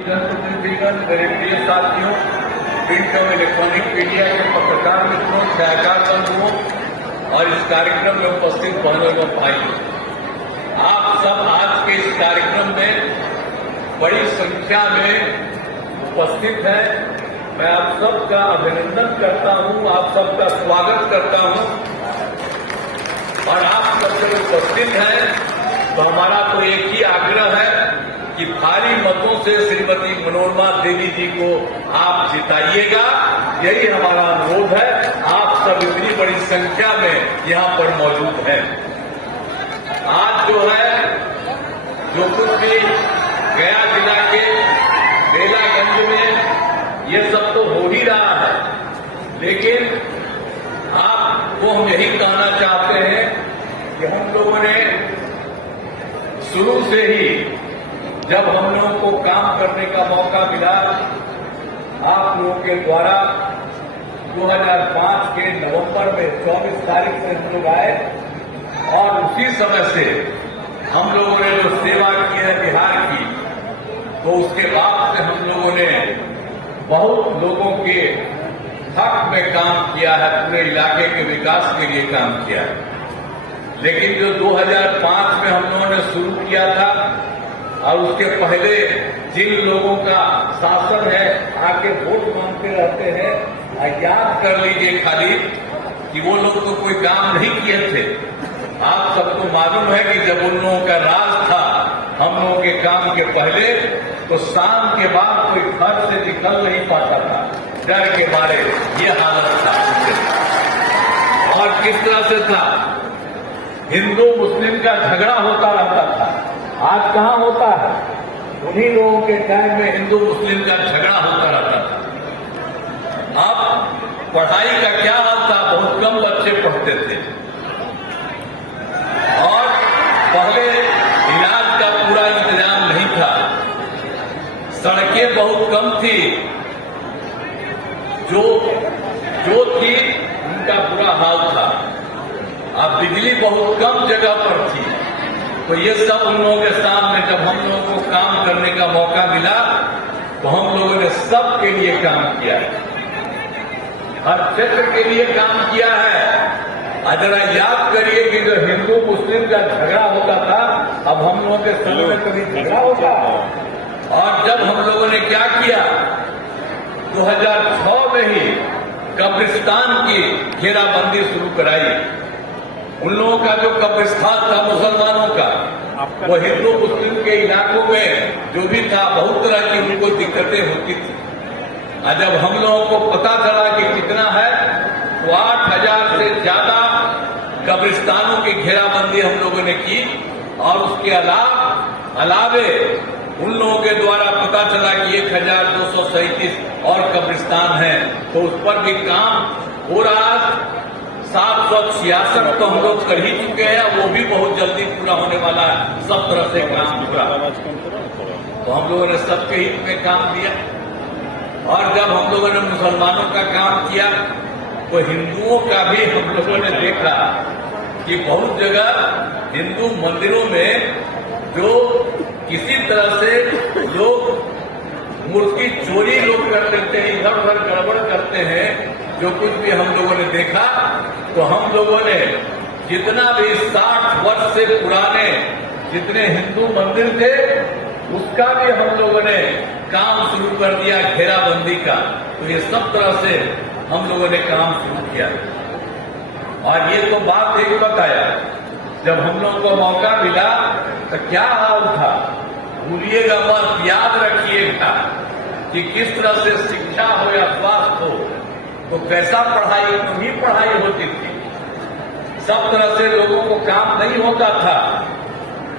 मेरे प्रिय साथियों, प्रिंट और इलेक्ट्रॉनिक मीडिया के पत्रकार मित्रों, छायाकार बंधुओं और इस कार्यक्रम में उपस्थित बहनों और भाइयों, आप सब आज के इस कार्यक्रम में बड़ी संख्या में उपस्थित हैं। मैं आप सबका अभिनंदन करता हूं, आप सबका स्वागत करता हूं और आप सब जब उपस्थित हैं तो हमारा तो एक ही आग्रह है कि भारी मतों से श्रीमती मनोरमा देवी जी को आप जिताइएगा। यही हमारा अनुरोध है। आप सब इतनी बड़ी संख्या में यहां पर मौजूद हैं। आज जो है, जो कुछ भी गया जिला के बेलागंज में ये सब तो हो ही रहा है, लेकिन आपको हम यही कहना चाहते हैं कि हम लोगों ने शुरू से ही, जब हम लोगों को काम करने का मौका मिला, आप लोगों के द्वारा 2005 के नवंबर में 24 तारीख से हम लोग आए और उसी समय से हम लोगों ने जो सेवा की है बिहार की, तो उसके बाद से हम लोगों ने बहुत लोगों के हक में काम किया है, पूरे इलाके के विकास के लिए काम किया है। लेकिन जो 2005 में हम लोगों ने शुरू किया था और उसके पहले जिन लोगों का शासन है, आके वोट मांगते रहते हैं, याद कर लीजिए खाली कि वो लोग तो कोई काम नहीं किए थे। आप सबको मालूम है कि जब उन लोगों का राज था, हम लोगों के काम के पहले, तो शाम के बाद कोई घर से निकल नहीं पाता था, डर के मारे। ये हालत था। और किस तरह से था, हिंदू मुस्लिम का झगड़ा होता रहता था। आज कहां होता है? उन्हीं लोगों के टाइम में हिंदू मुस्लिम का झगड़ा होता रहता था। अब पढ़ाई का क्या हाल था? बहुत कम बच्चे पढ़ते थे और पहले इलाज का पूरा इंतजाम नहीं था, सड़कें बहुत कम थी, जो थी उनका बुरा हाल था। अब बिजली बहुत कम जगह पर थी। तो ये सब उन लोगों के सामने जब हम लोगों को काम करने का मौका मिला, तो हम लोगों ने सबके लिए काम किया है, हर क्षेत्र के लिए काम किया है। जरा याद करिए कि जो हिंदू मुस्लिम का झगड़ा होता था, अब हम लोगों के समय में कभी झगड़ा होता है? और जब हम लोगों ने क्या किया, 2006 में ही कब्रिस्तान की घेराबंदी शुरू कराई। उन लोगों का जो कब्रिस्तान था मुसलमानों का, वो हिंदू मुस्लिम के इलाकों में जो भी था, बहुत तरह की उनको दिक्कतें होती थी। और जब हम लोगों को पता चला कि कितना है, तो 8000 से ज्यादा कब्रिस्तानों की घेराबंदी हम लोगों ने की। और उसके अलावे उन लोगों के द्वारा पता चला कि 1237 और कब्रिस्तान है, तो उस पर भी काम हो रहा। 766 तो हम लोग कर ही चुके हैं, वो भी बहुत जल्दी पूरा होने वाला है। सब तरह से काम पूरा, तो हम लोगों ने सबके हित में काम किया। और जब हम लोगों ने मुसलमानों का काम किया, तो हिंदुओं का भी हम लोगों ने देखा कि बहुत जगह हिंदू मंदिरों में जो किसी तरह से लोग मूर्ति चोरी लोग कर लेते हैं, इधर उधर गड़बड़ करते हैं, जो कुछ भी हम लोगों ने देखा, तो हम लोगों ने जितना भी 60 वर्ष से पुराने जितने हिंदू मंदिर थे, उसका भी हम लोगों ने काम शुरू कर दिया, घेराबंदी का। तो ये सब तरह से हम लोगों ने काम शुरू किया। और ये तो बात एक बताया, जब हम लोगों को मौका मिला तो क्या हाल था, भूलिएगा मत, याद रखिएगा कि किस तरह से शिक्षा हो या स्वास्थ्य हो, तो कैसा पढ़ाई ही पढ़ाई होती थी। सब तरह से लोगों को काम नहीं होता था।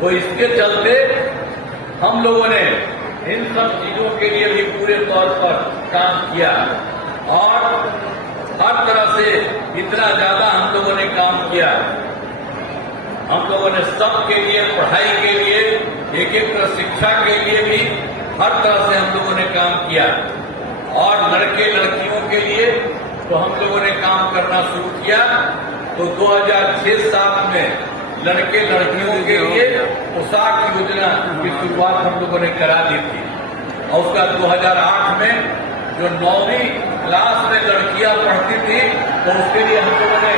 तो इसके चलते हम लोगों ने इन सब चीजों के लिए भी पूरे तौर पर काम किया और हर तरह से इतना ज्यादा हम लोगों ने काम किया। हम लोगों ने सबके लिए, पढ़ाई के लिए, एक एक तरह शिक्षा के लिए भी हर तरह से हम लोगों ने काम किया। और लड़के लड़कियों के लिए तो हम लोगों ने काम करना शुरू किया। तो 2006-07 में लड़के लड़कियों के लिए पोशाक योजना की शुरुआत हम लोगों ने करा दी थी। और उसका 2008 में जो 9वीं क्लास में लड़कियां पढ़ती थी तो उसके लिए हम लोगों ने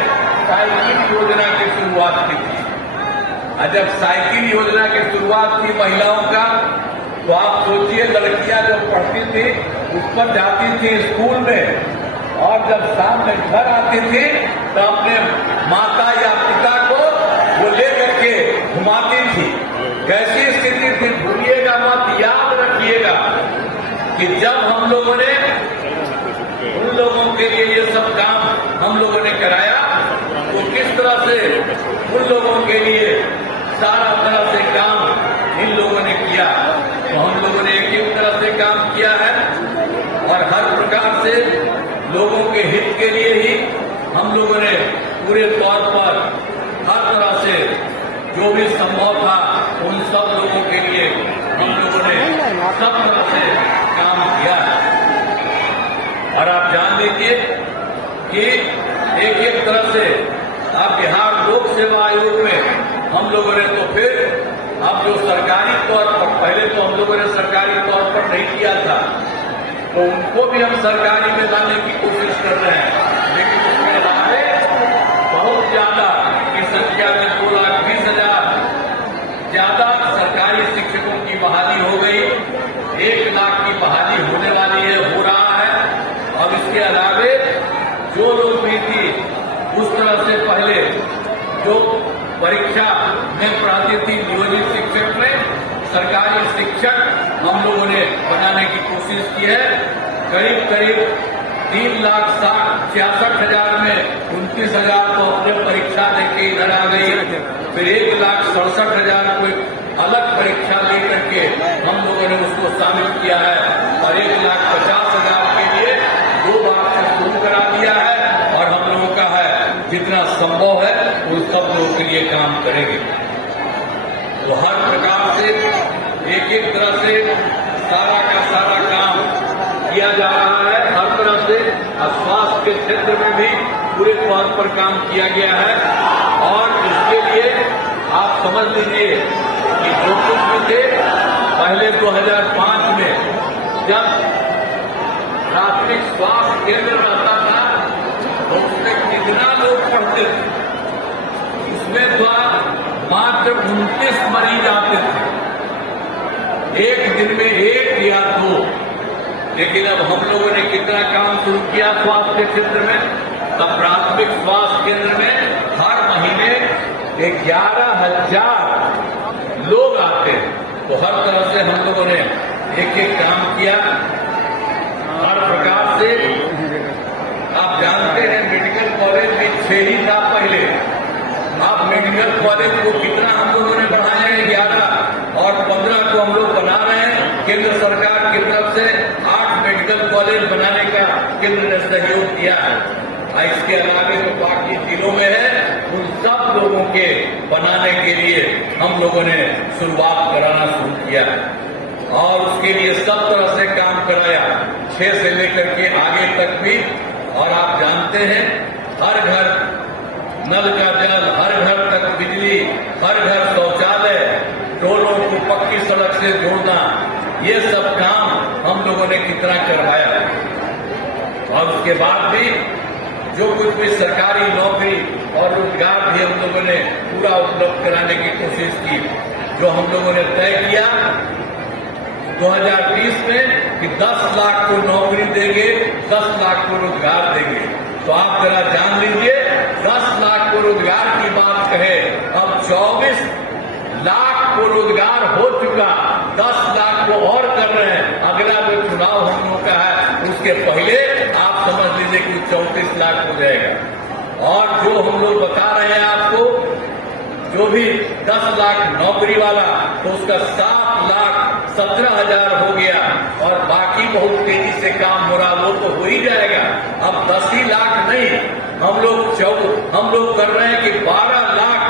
साइकिल योजना की शुरुआत की थी। और जब साइकिल योजना की शुरुआत की महिलाओं का, तो आप सोचिए लड़कियां जब पढ़ती थी उस पर जाती थी स्कूल में, और जब शाम में घर आती थी तो अपने माता या पिता को वो लेकर के घुमाती थी। कैसी स्थिति थी भूलिएगा मत, याद रखिएगा कि जब हम लोगों ने उन लोगों के लिए ये सब काम हम लोगों ने कराया तो किस तरह से उन लोगों के लिए सारा तरह से काम इन लोगों ने किया। तो हम लोगों ने एक तरह से काम किया है और हर प्रकार से लोगों के हित के लिए ही हम लोगों ने पूरे तौर पर हर तरह से जो भी संभव था उन सब लोगों के लिए हम लोगों ने सब तरह से काम किया। और आप जान लीजिए कि एक तरह से आप बिहार लोक सेवा आयोग में हम लोगों ने तो फिर अब जो सरकारी तौर पर, पहले तो हम लोगों ने सरकारी तौर पर नहीं किया था, तो उनको भी हम सरकारी में लाने की कोशिश कर रहे हैं। लेकिन उसके अलावा बहुत ज्यादा की संख्या में 2,20,000 ज्यादा सरकारी शिक्षकों की बहाली हो गई। 1 लाख की बहाली होने वाली है, हो रहा है। और इसके अलावा जो लोग भी थी उस तरह से पहले जो परीक्षा में पढ़ाती थी नियोजित शिक्षक में, सरकारी शिक्षक हम लोगों ने बनाने की कोशिश की है। करीब 3,66,000 में 29,000 तो अपने परीक्षा देके इधर आ गई। फिर 1,67,000 को अलग परीक्षा लेकर के हम लोगों ने उसको शामिल किया है और 1,50,000 के लिए 2 बार से शुरू करा दिया है। और हम लोगों का है जितना संभव है वो सब लोगों के लिए काम करेंगे। तो हर प्रकार से एक तरह से सारा का सारा काम किया जा रहा है। हर तरह से स्वास्थ्य के क्षेत्र में भी पूरे तौर पर काम किया गया है। और इसके लिए आप समझ लीजिए कि जो कुछ भी थे पहले 2005 में जब प्राथमिक स्वास्थ्य केंद्र रहता था तो उसमें कितना लोग पढ़ते थे, इसमें तो मात्र 29 मरीज आते थे, एक दिन में 1 या 2। लेकिन अब हम लोगों ने कितना काम शुरू किया स्वास्थ्य के क्षेत्र में। तब प्राथमिक स्वास्थ्य केंद्र में हर महीने 11,000 लोग आते हैं। तो हर तरह से हम लोगों ने एक काम किया। हर प्रकार से आप जानते हैं मेडिकल कॉलेज भी 6 ही था पहले। अब मेडिकल कॉलेज को कितना हम लोगों ने बढ़ाया है, 11 और 15 को हम लोग बना रहे हैं। केंद्र सरकार की तरफ से 8 मेडिकल कॉलेज बनाने का केंद्र ने सहयोग किया है। इसके अलावा जो बाकी जिलों में है उन सब लोगों के बनाने के लिए हम लोगों ने शुरुआत कराना शुरू किया है और उसके लिए सब तरह से काम कराया, 6 से लेकर के आगे तक भी। और आप जानते हैं हर घर नल का जल, हर घर तक बिजली, हर घर शौचालय, टोलों को पक्की सड़क से जोड़ना, ये सब काम हम लोगों ने कितना करवाया। और उसके बाद भी जो कुछ भी सरकारी नौकरी और रोजगार भी हम लोगों ने पूरा उपलब्ध कराने की कोशिश की। जो हम लोगों ने तय किया 2020 में कि 10 लाख को नौकरी देंगे, 10 लाख को रोजगार देंगे। तो आप जरा जान लीजिए 10 लाख को रोजगार की बात कहे, अब 24 लाख को रोजगार हो चुका, 10 लाख को और कर रहे हैं। अगला जो चुनाव हम लोग का है उसके पहले आप समझ लीजिए कि 34 लाख हो जाएगा। और जो हम लोग बता रहे हैं आपको, जो भी 10 लाख नौकरी वाला तो उसका 7,17,000 हो गया और बाकी बहुत तेजी से काम हो रहा, वो तो हो ही जाएगा। अब 10 ही लाख नहीं, हम लोग कर रहे हैं कि 12 लाख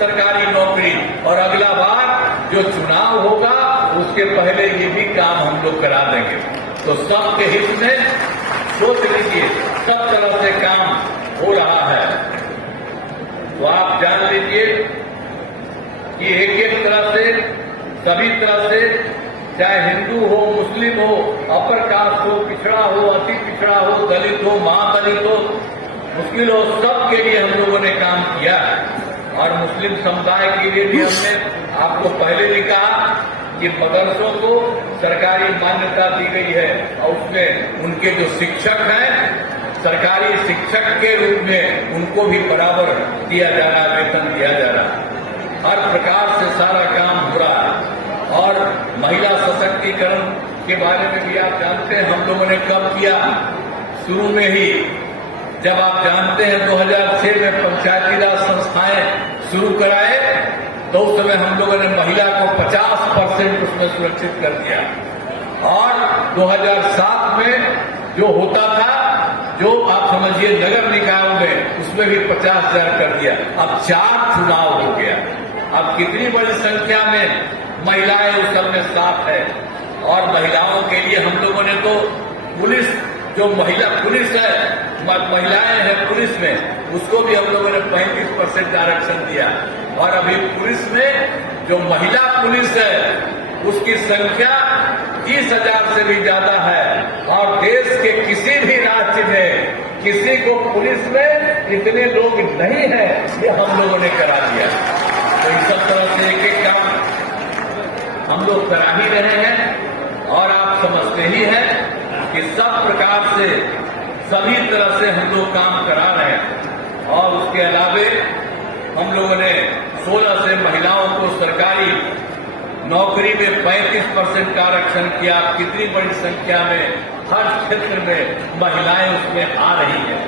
सरकारी नौकरी, और अगला बार जो चुनाव होगा उसके पहले ये भी काम हम लोग करा देंगे। तो सबके हित में सोच लीजिए, सब तरह से काम हो रहा है। तो आप जान लीजिए कि एक तरह से सभी तरह से चाहे हिंदू हो, मुस्लिम हो, अपर कास्ट हो, पिछड़ा हो, अति पिछड़ा हो, दलित हो, महादलित हो, मुश्किल हो, सबके लिए हम लोगों ने काम किया। और मुस्लिम समुदाय के लिए भी हमने आपको पहले भी कहा कि मदरसों को सरकारी मान्यता दी गई है और उसमें उनके जो शिक्षक हैं सरकारी शिक्षक के रूप में उनको भी बराबर दिया जा रहा है, वेतन दिया जा रहा है। हर प्रकार से सारा काम हो रहा है। और महिला सशक्तिकरण के बारे में भी आप जानते हैं हम लोगों ने कब किया। शुरू में ही जब आप जानते हैं 2006 में पंचायती राज संस्थाएं शुरू कराए तो उस समय हम लोगों ने महिला को 50% उसमें सुरक्षित कर दिया। और 2007 में जो होता था, जो आप समझिए नगर निकायों में, उसमें भी 50,000 कर दिया। अब 4 चुनाव हो गया। अब कितनी बड़ी संख्या में महिलाएं उस सब में साथ है। और महिलाओं के लिए हम लोगों ने तो पुलिस, जो महिला पुलिस है, महिलाएं हैं पुलिस में, उसको भी हम लोगों ने 35% आरक्षण दिया। और अभी पुलिस में जो महिला पुलिस है उसकी संख्या 30,000 से भी ज्यादा है। और देश के किसी भी राज्य में किसी को पुलिस में इतने लोग नहीं है, ये हम लोगों ने करा दिया। तो इस सब तरह से एक एक काम हम लोग करा ही रहे हैं। और आप समझते ही हैं कि सब प्रकार से सभी तरह से हम लोग काम करा रहे हैं। और उसके अलावे हम लोगों ने 16 से महिलाओं को सरकारी नौकरी में 35% का आरक्षण किया। कितनी बड़ी संख्या में हर क्षेत्र में महिलाएं उसमें आ रही हैं।